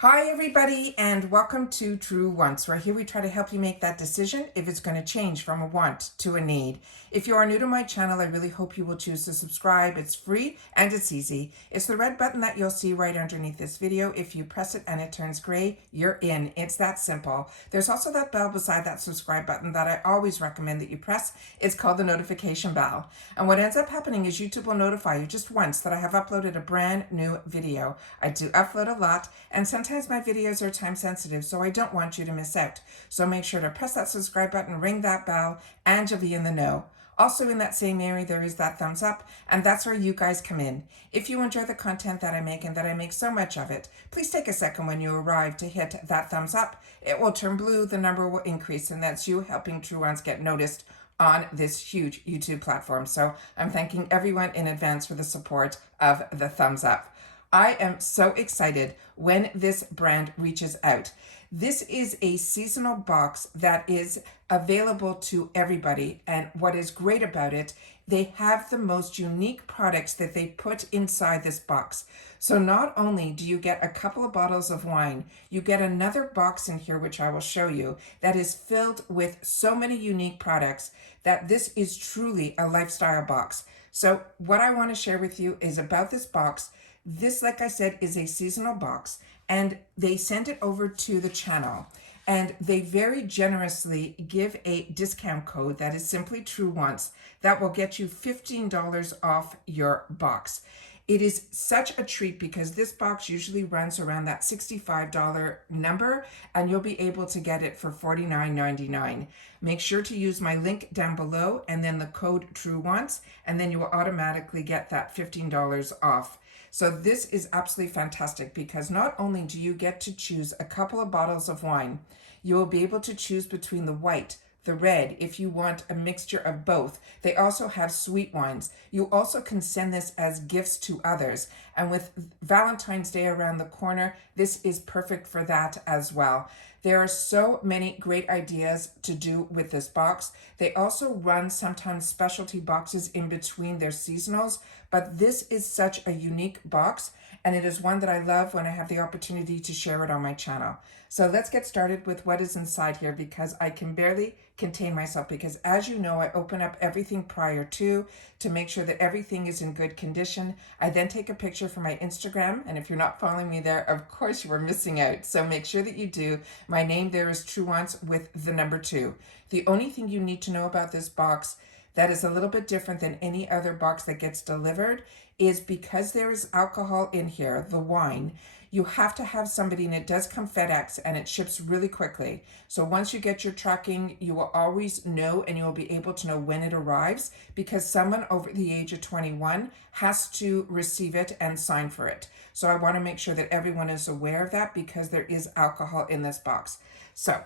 Hi everybody and welcome to Truewants, where here we try to help you make that decision if it's going to change from a want to a need. If you are new to my channel, I really hope you will choose to subscribe. It's free and it's easy. It's the red button that you'll see right underneath this video. If you press it and it turns gray, you're in. It's that simple. There's also that bell beside that subscribe button that I always recommend that you press. It's called the notification bell. And what ends up happening is YouTube will notify you just once that I have uploaded a brand new video. I do upload a lot, and sometimes my videos are time sensitive, so I don't want you to miss out. So make sure to press that subscribe button, ring that bell, and you'll be in the know. Also in that same area, there is that thumbs up, and that's where you guys come in. If you enjoy the content that I make and that I make so much of it, please take a second when you arrive to hit that thumbs up. It will turn blue, the number will increase, and that's you helping Truewants get noticed on this huge YouTube platform. So I'm thanking everyone in advance for the support of the thumbs up. I am so excited when this brand reaches out. This is a seasonal box that is available to everybody, and what is great about it, they have the most unique products that they put inside this box. So not only do you get a couple of bottles of wine, you get another box in here, which I will show you, that is filled with so many unique products that this is truly a lifestyle box. So what I want to share with you is about this box. This, like I said, is a seasonal box, and they send it over to the channel, and they very generously give a discount code that is simply Truewants that will get you $15 off your box. It is such a treat because this box usually runs around that $65 number, and you'll be able to get it for $49.99. Make sure to use my link down below and then the code Truewants, and then you will automatically get that $15 off. So this is absolutely fantastic because not only do you get to choose a couple of bottles of wine, you will be able to choose between the white, the red, if you want a mixture of both. They also have sweet wines. You also can send this as gifts to others. And with Valentine's Day around the corner, this is perfect for that as well. There are so many great ideas to do with this box. They also run sometimes specialty boxes in between their seasonals, but this is such a unique box, and it is one that I love when I have the opportunity to share it on my channel. So let's get started with what is inside here, because I can barely contain myself, because as you know, I open up everything prior to make sure that everything is in good condition. I then take a picture for my Instagram, and if you're not following me there, of course you are missing out. So make sure that you do. My name there is Truewants with the number 2. The only thing you need to know about this box that is a little bit different than any other box that gets delivered is because there is alcohol in here, the wine, you have to have somebody, and it does come FedEx and it ships really quickly. So once you get your tracking, you will always know, and you will be able to know when it arrives, because someone over the age of 21 has to receive it and sign for it. So I want to make sure that everyone is aware of that because there is alcohol in this box. So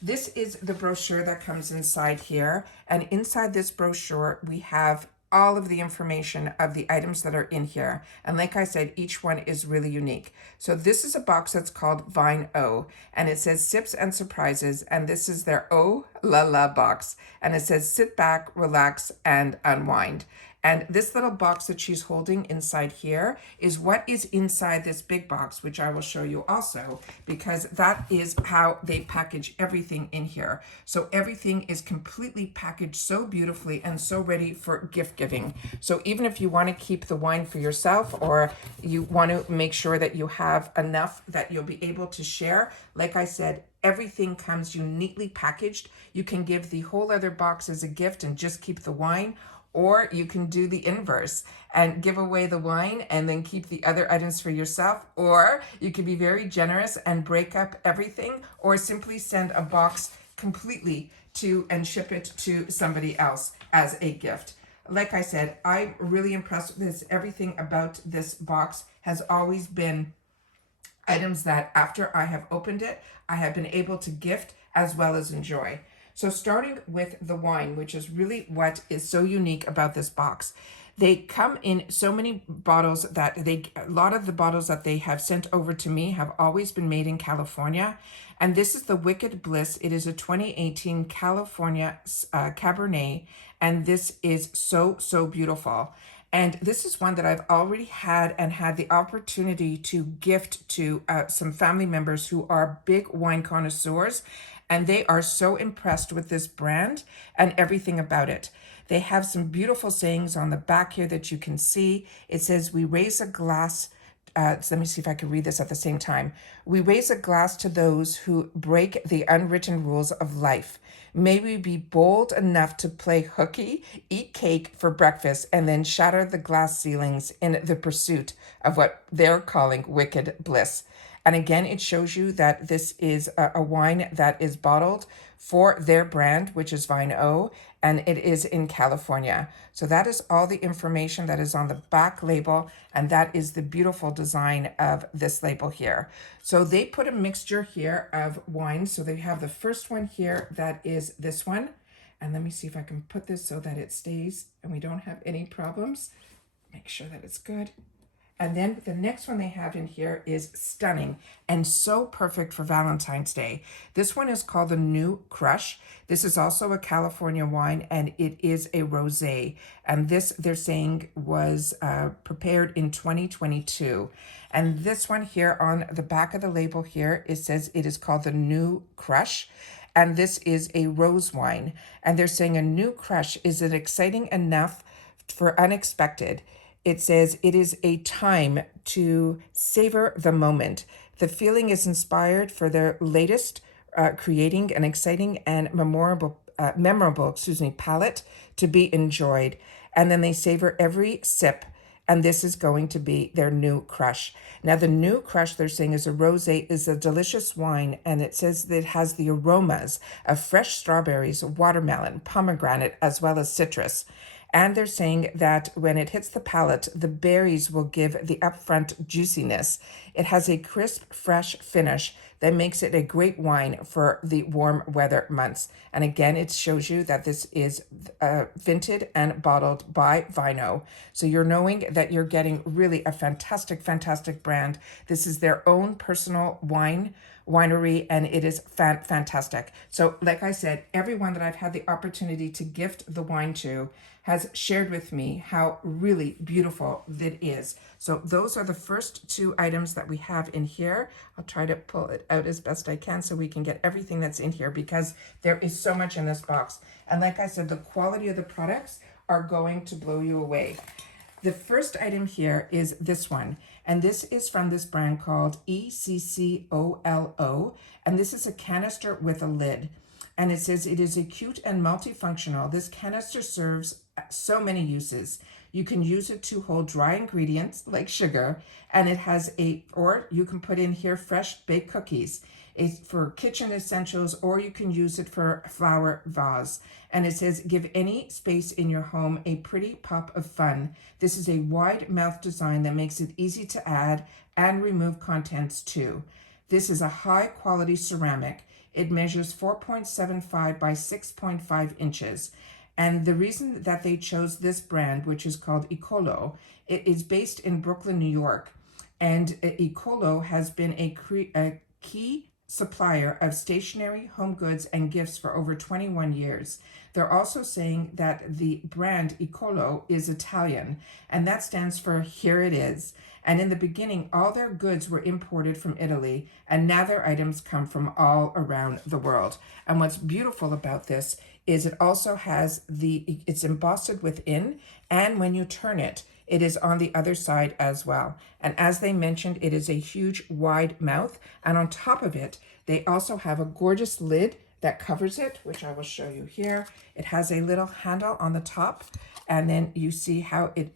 this is the brochure that comes inside here, and inside this brochure we have all of the information of the items that are in here. And like I said, each one is really unique. So this is a box that's called Vine O, and it says Sips and Surprises, and this is their Oh La La box. And it says sit back, relax, and unwind. And this little box that she's holding inside here is what is inside this big box, which I will show you also, because that is how they package everything in here. So everything is completely packaged so beautifully and so ready for gift giving. So even if you want to keep the wine for yourself, or you want to make sure that you have enough that you'll be able to share, like I said, everything comes uniquely packaged. You can give the whole other box as a gift and just keep the wine, or you can do the inverse and give away the wine and then keep the other items for yourself. Or you can be very generous and break up everything, or simply send a box completely to and ship it to somebody else as a gift. Like I said, I'm really impressed with this. Everything about this box has always been items that after I have opened it, I have been able to gift as well as enjoy. So starting with the wine, which is really what is so unique about this box. They come in so many bottles that a lot of the bottles that they have sent over to me have always been made in California. And this is the Wicked Bliss. It is a 2018 California Cabernet. And this is so, so beautiful. And this is one that I've already had and had the opportunity to gift to some family members who are big wine connoisseurs. And they are so impressed with this brand and everything about it. They have some beautiful sayings on the back here that you can see. It says, we raise a glass. So let me see if I can read this at the same time. We raise a glass to those who break the unwritten rules of life. May we be bold enough to play hooky, eat cake for breakfast, and then shatter the glass ceilings in the pursuit of what they're calling wicked bliss. And again, it shows you that this is a wine that is bottled for their brand, which is Vine O, and it is in California. So that is all the information that is on the back label, and that is the beautiful design of this label here. So they put a mixture here of wines. So they have the first one here, that is this one. And let me see if I can put this so that it stays and we don't have any problems. Make sure that it's good. And then the next one they have in here is stunning and so perfect for Valentine's Day. This one is called the New Crush. This is also a California wine, and it is a rosé. And this, they're saying, was prepared in 2022. And this one here on the back of the label here, it says it is called the New Crush. And this is a rose wine. And they're saying a new crush is an exciting enough for unexpected. It says it is a time to savor the moment. The feeling is inspired for their latest, creating an exciting and memorable palette to be enjoyed. And then they savor every sip. And this is going to be their new crush. Now, the new crush, they're saying, is a rosé, is a delicious wine. And it says that it has the aromas of fresh strawberries, watermelon, pomegranate, as well as citrus. And they're saying that when it hits the palate, the berries will give the upfront juiciness. It has a crisp, fresh finish that makes it a great wine for the warm weather months. And again, it shows you that this is vinted and bottled by Vino. So you're knowing that you're getting really a fantastic, fantastic brand. This is their own personal winery, and it is fantastic. So like I said, everyone that I've had the opportunity to gift the wine to has shared with me how really beautiful that is. So those are the first two items that we have in here. I'll try to pull it out as best I can so we can get everything that's in here, because there is so much in this box. And like I said, the quality of the products are going to blow you away. The first item here is this one, and this is from this brand called Ecolo, and this is a canister with a lid. And it says it is a cute and multifunctional. This canister serves so many uses. You can use it to hold dry ingredients like sugar, and it has or you can put in here fresh baked cookies. It's for kitchen essentials, or you can use it for flower vase. And it says, give any space in your home a pretty pop of fun. This is a wide mouth design that makes it easy to add and remove contents too. This is a high quality ceramic. It measures 4.75 by 6.5 inches. And the reason that they chose this brand, which is called Ecolo, it is based in Brooklyn, New York. And Ecolo has been a key supplier of stationery, home goods, and gifts for over 21 years. They're also saying that the brand Ecolo is Italian, and that stands for here it is. And in the beginning, all their goods were imported from Italy, and now their items come from all around the world. And what's beautiful about this is it also has it's embossed within, and when you turn it, it is on the other side as well. And as they mentioned, it is a huge wide mouth. And on top of it, they also have a gorgeous lid that covers it, which I will show you here. It has a little handle on the top. And then you see how it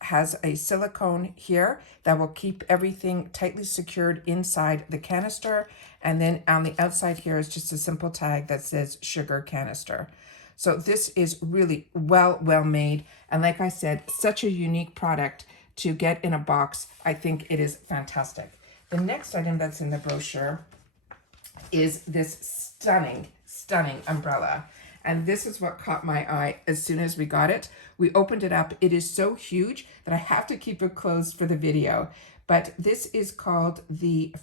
has a silicone here that will keep everything tightly secured inside the canister. And then on the outside here is just a simple tag that says sugar canister. So this is really well made. And like I said, such a unique product to get in a box. I think it is fantastic. The next item that's in the brochure is this stunning umbrella. And this is what caught my eye as soon as we got it. We opened it up. It is so huge that I have to keep it closed for the video. But this is called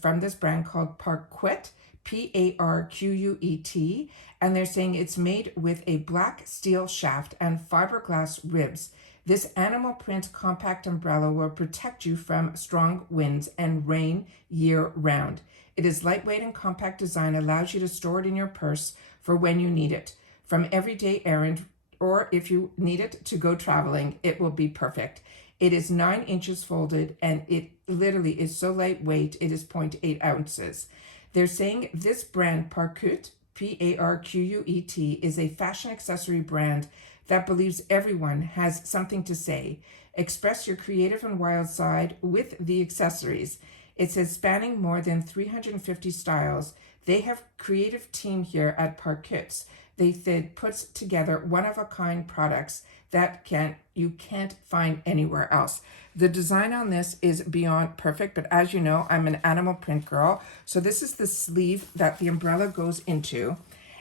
from this brand called Parquet, Parquet, and they're saying it's made with a black steel shaft and fiberglass ribs. This animal print compact umbrella will protect you from strong winds and rain year round. It is lightweight and compact design, allows you to store it in your purse for when you need it. From everyday errand, or if you need it to go traveling, it will be perfect. It is 9 inches folded, and it literally is so lightweight, it is 0.8 ounces. They're saying this brand, Parquet, Parquet, is a fashion accessory brand that believes everyone has something to say. Express your creative and wild side with the accessories. It says spanning more than 350 styles. They have creative team here at Parquet. They puts together one-of-a-kind products that you can't find anywhere else. The design on this is beyond perfect, but as you know, I'm an animal print girl. So this is the sleeve that the umbrella goes into.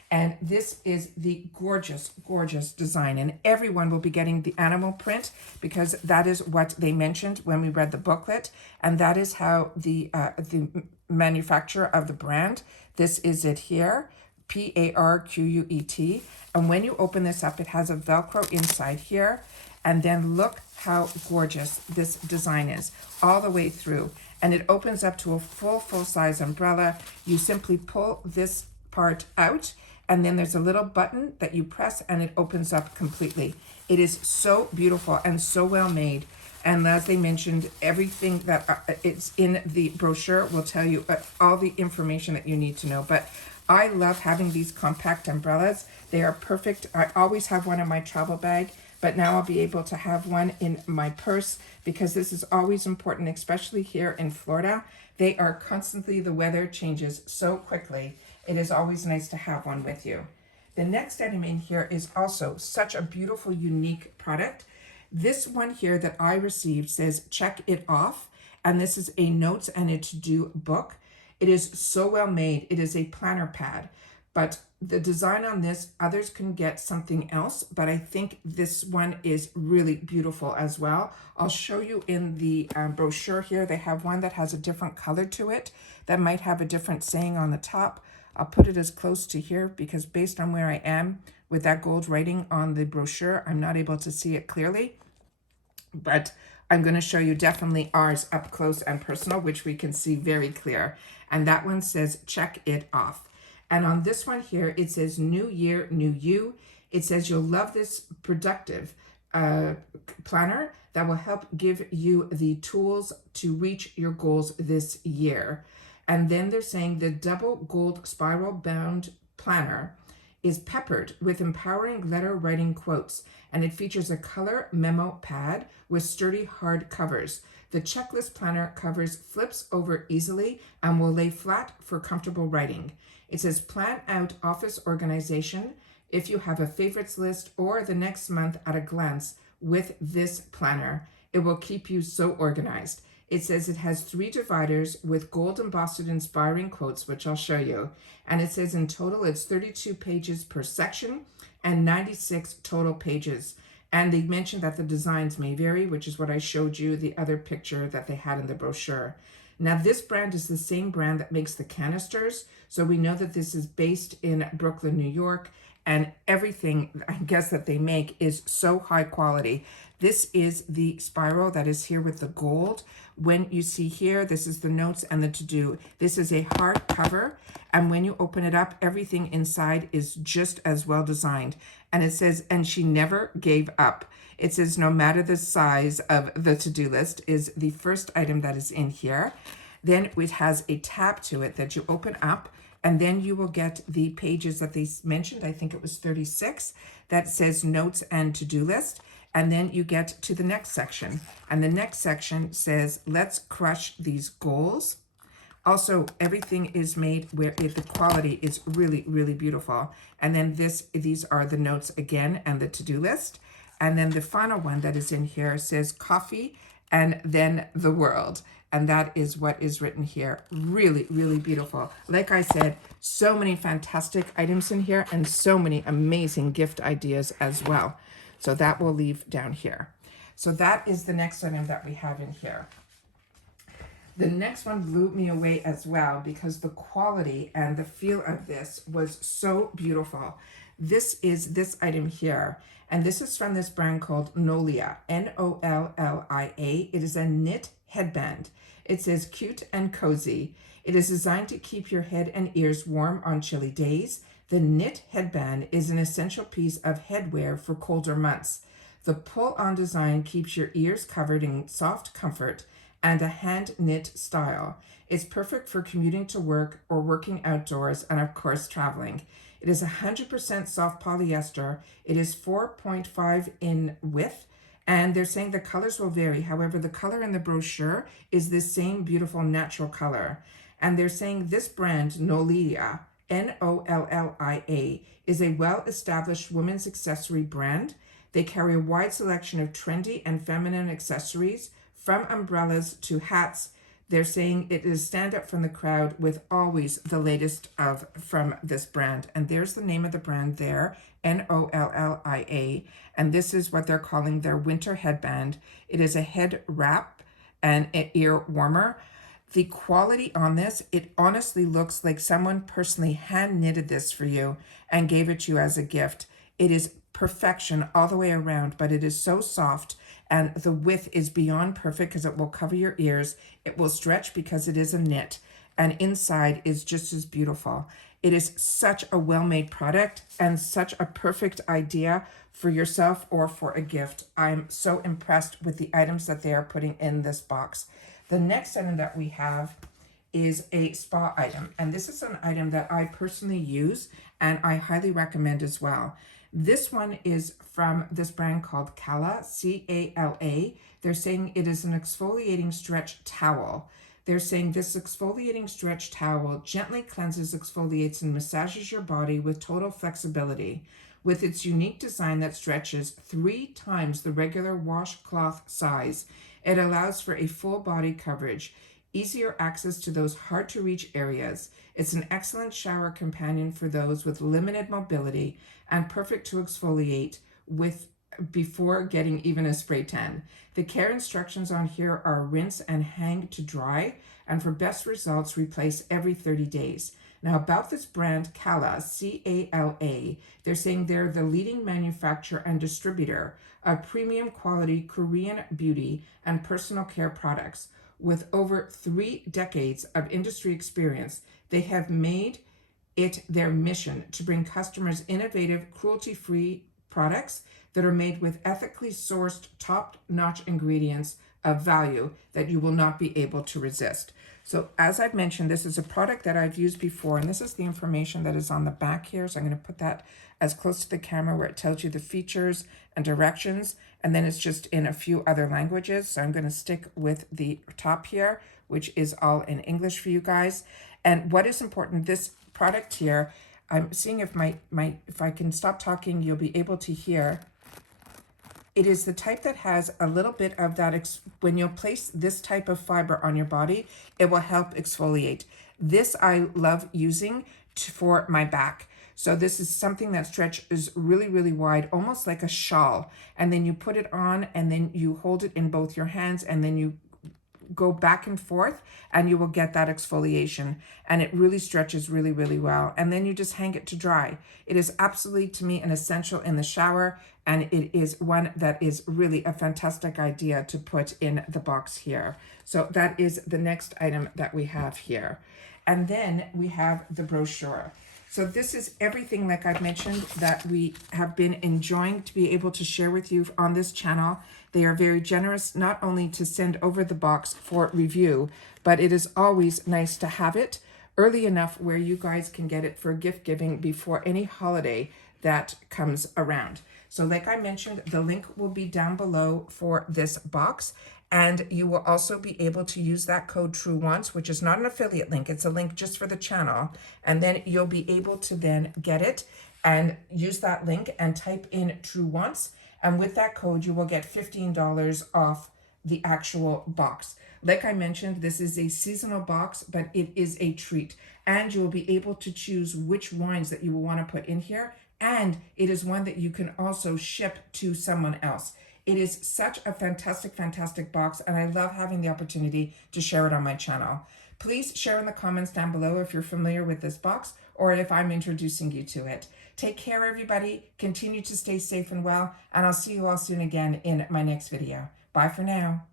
And this is the gorgeous, gorgeous design. And everyone will be getting the animal print because that is what they mentioned when we read the booklet. And that is how the manufacturer of the brand, this is it here, Parquet. And when you open this up, it has a Velcro inside here. And then look how gorgeous this design is all the way through. And it opens up to a full-size umbrella. You simply pull this part out, and then there's a little button that you press and it opens up completely. It is so beautiful and so well made. And as they mentioned, everything that it's in the brochure will tell you all the information that you need to know. But I love having these compact umbrellas. They are perfect. I always have one in my travel bag, but now I'll be able to have one in my purse because this is always important, especially here in Florida. They are constantly, the weather changes so quickly. It is always nice to have one with you. The next item in here is also such a beautiful, unique product. This one here that I received says, check it off. And this is a notes and a to-do book. It is so well made. It is a planner pad. But the design on this, others can get something else. But I think this one is really beautiful as well. I'll show you in the brochure here. They have one that has a different color to it that might have a different saying on the top. I'll put it as close to here because based on where I am with that gold writing on the brochure, I'm not able to see it clearly. But I'm going to show you definitely ours up close and personal, which we can see very clear. And that one says, check it off. And on this one here, it says, new year, new you. It says, you'll love this productive planner that will help give you the tools to reach your goals this year. And then they're saying the double gold spiral bound planner is peppered with empowering letter writing quotes, and it features a color memo pad with sturdy hard covers. The checklist planner covers flips over easily and will lay flat for comfortable writing. It says plan out office organization if you have a favorites list or the next month at a glance with this planner. It will keep you so organized. It says it has 3 dividers with gold embossed inspiring quotes, which I'll show you. And it says in total, it's 32 pages per section and 96 total pages. And they mentioned that the designs may vary, which is what I showed you, the other picture that they had in the brochure. Now, this brand is the same brand that makes the canisters. So we know that this is based in Brooklyn, New York. And everything, I guess, that they make is so high quality. This is the spiral that is here with the gold. When you see here, this is the notes and the to-do. This is a hard cover. And when you open it up, everything inside is just as well designed. And it says, and she never gave up. It says, no matter the size of the to-do list is the first item that is in here. Then it has a tab to it that you open up. And then you will get the pages that they mentioned. I think it was 36 that says notes and to-do list. And then you get to the next section. And the next section says, let's crush these goals. Also, everything is made where the quality is really, really beautiful. And then these are the notes again and the to-do list. And then the final one that is in here says coffee and then the world. And that is what is written here. Really, really beautiful. Like I said, so many fantastic items in here and so many amazing gift ideas as well. So that will leave down here. So that is the next item that we have in here. The next one blew me away as well because the quality and the feel of this was so beautiful. This is this item here, and this is from this brand called Nolia, Nollia. It is a knit headband. It says cute and cozy. It is designed to keep your head and ears warm on chilly days. The knit headband is an essential piece of headwear for colder months. The pull-on design keeps your ears covered in soft comfort and a hand-knit style. It's perfect for commuting to work or working outdoors and, of course, traveling. It is 100% soft polyester. It is 4.5 in width, and they're saying the colors will vary. However, the color in the brochure is this same beautiful natural color. And they're saying this brand, Nolia, Nollia, is a well-established women's accessory brand. They carry a wide selection of trendy and feminine accessories, from umbrellas to hats. They're saying it is stand up from the crowd with always the latest from this brand. And there's the name of the brand there, Nollia. And this is what they're calling their winter headband. It is a head wrap and an ear warmer. The quality on this, it honestly looks like someone personally hand knitted this for you and gave it to you as a gift. It is perfection all the way around, but it is so soft, and the width is beyond perfect because it will cover your ears. It will stretch because it is a knit, and inside is just as beautiful. It is such a well-made product and such a perfect idea for yourself or for a gift. I'm so impressed with the items that they are putting in this box. The next item that we have is a spa item, and this is an item that I personally use and I highly recommend as well. This one is from this brand called Cala, C-A-L-A. They're saying it is an exfoliating stretch towel. They're saying this exfoliating stretch towel gently cleanses, exfoliates, and massages your body with total flexibility. With its unique design that stretches 3 times the regular washcloth size, it allows for a full body coverage, easier access to those hard-to-reach areas. It's an excellent shower companion for those with limited mobility and perfect to exfoliate with before getting even a spray tan. The care instructions on here are rinse and hang to dry, and for best results, replace every 30 days. Now, about this brand, Cala, C-A-L-A, they're saying they're the leading manufacturer and distributor of premium quality Korean beauty and personal care products. With over 3 decades of industry experience, they have made it their mission to bring customers innovative, cruelty-free products that are made with ethically sourced, top-notch ingredients of value that you will not be able to resist. So as I've mentioned, this is a product that I've used before, and this is the information that is on the back here. So I'm going to put that as close to the camera where it tells you the features and directions, and then it's just in a few other languages. So I'm going to stick with the top here, which is all in English for you guys. And what is important, this product here, I'm seeing if if I can stop talking, you'll be able to hear. It is the type that has a little bit of that, when you place this type of fiber on your body, it will help exfoliate. This I love using for my back. So this is something that stretches really, really wide, almost like a shawl. And then you put it on and then you hold it in both your hands and then you go back and forth and you will get that exfoliation, and it really stretches really, really well. And then you just hang it to dry. It is absolutely, to me, an essential in the shower, and it is one that is really a fantastic idea to put in the box here. So that is the next item that we have here. And then we have the brochure. So this is everything, like I've mentioned, that we have been enjoying to be able to share with you on this channel. They are very generous, not only to send over the box for review, but it is always nice to have it early enough where you guys can get it for gift giving before any holiday that comes around. So like I mentioned, the link will be down below for this box. And you will also be able to use that code Truewants, which is not an affiliate link. It's a link just for the channel. And then you'll be able to then get it and use that link and type in Truewants. And with that code, you will get $15 off the actual box. Like I mentioned, this is a seasonal box, but it is a treat. And you will be able to choose which wines that you will want to put in here. And it is one that you can also ship to someone else. It is such a fantastic, fantastic box, and I love having the opportunity to share it on my channel. Please share in the comments down below if you're familiar with this box or if I'm introducing you to it. Take care, everybody. Continue to stay safe and well, and I'll see you all soon again in my next video. Bye for now.